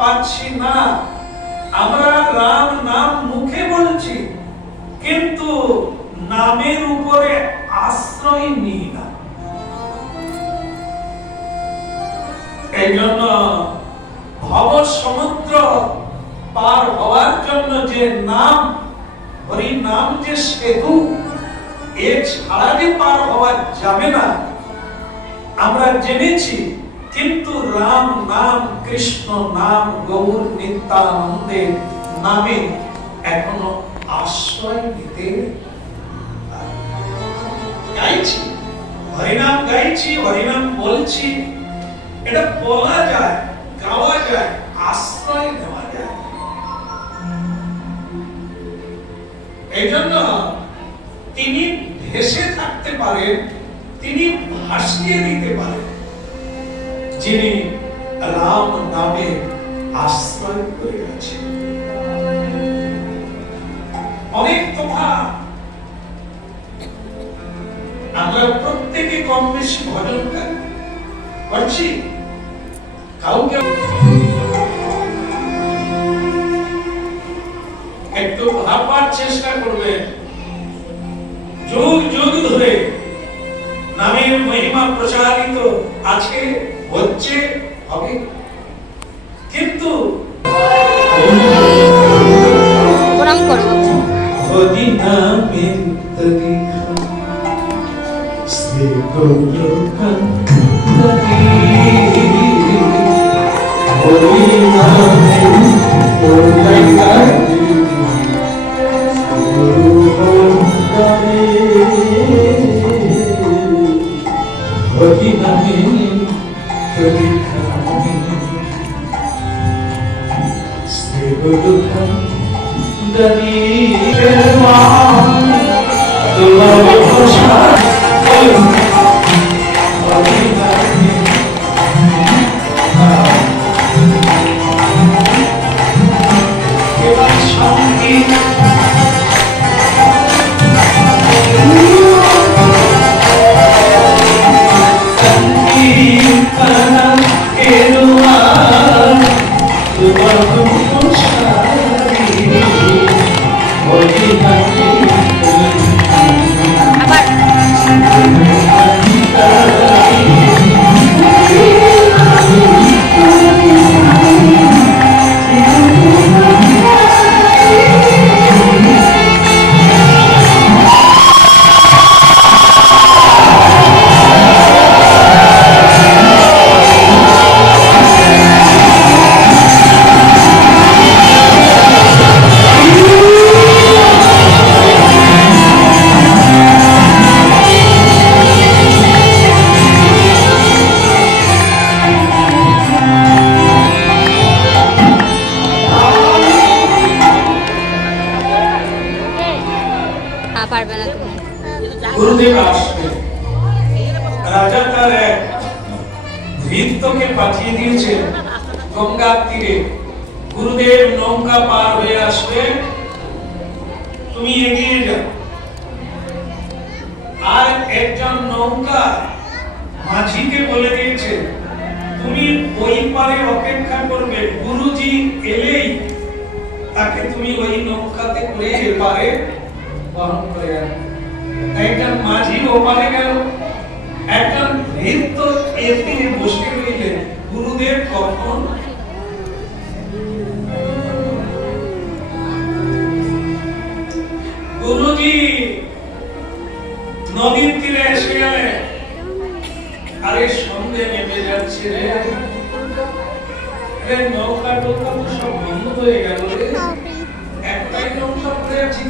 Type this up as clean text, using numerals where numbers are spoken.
পাচ্ছি না। আমরা রাম নাম মুখে বলছি, কিন্তু নামের উপরে আশ্রয় নিই না। এই জন্য ভব সমুদ্র পার হওয়ার জন্য যে নাম, হরি নাম যে সেতু, এ ছাড়া যে পার হওয়া যাবে না আমরা জেনেছি। কিন্তু রাম নাম, কৃষ্ণ নাম, গৌর নিত্যানন্দের নামে এখনো আশ্রয় নিতে গাইছি, হরিনাম গাইছি, হরিনাম বলছি। এটা বলা যায়, গাওয়া যায়, আশ্রয় নেওয়া যায়। এই জন্য তিনি ভেসে থাকতে পারেন, তিনি ভাসিয়ে দিতে পারেন, যিনি রাম নামে আশ্রয় করে আছেন। অনেক কথা আমরা প্রত্যেকে কম বেশি ভজন করছি। কাউকে একটু ভাববার চেষ্টা করবে, যুগ যুগ ধরে নামের মহিমা প্রচারিত আছে, হচ্ছে, হবে। কিন্তু হরি নামের তরিকা শ্রী গৌরকান্তরি, হরি নামের তরিকা হরি নামের তরিকা শ্রী গৌরকান্তরি। গুরুদেব আসলেন, রাজা তার এক ভৃত্যকে পাঠিয়ে দিয়েছেন গঙ্গার তীরে। গুরুদেব নৌকা পার হয়ে আসবে, তুমি এগিয়ে যাও। আর একজন নৌকা মাঝিকে বলে দিয়েছে, তুমি ওই পারে অপেক্ষা করবে, গুরুজি এলেই তাকে তুমি ওই নৌকাতে করে এপারে বহন করে আনবে। একজন মাঝি ওপারে গেল, একজন ভৃত্য এর তীরে বসে রইলেন। গুরুদেব কখন গুরুজি নদীর তীরে এসে গেলেন। আরে সন্ধ্যে নেমে যাচ্ছে রে, নৌকা টোকা সব বন্ধ হয়ে গেল রে, একটাই নৌকা পড়ে আছে।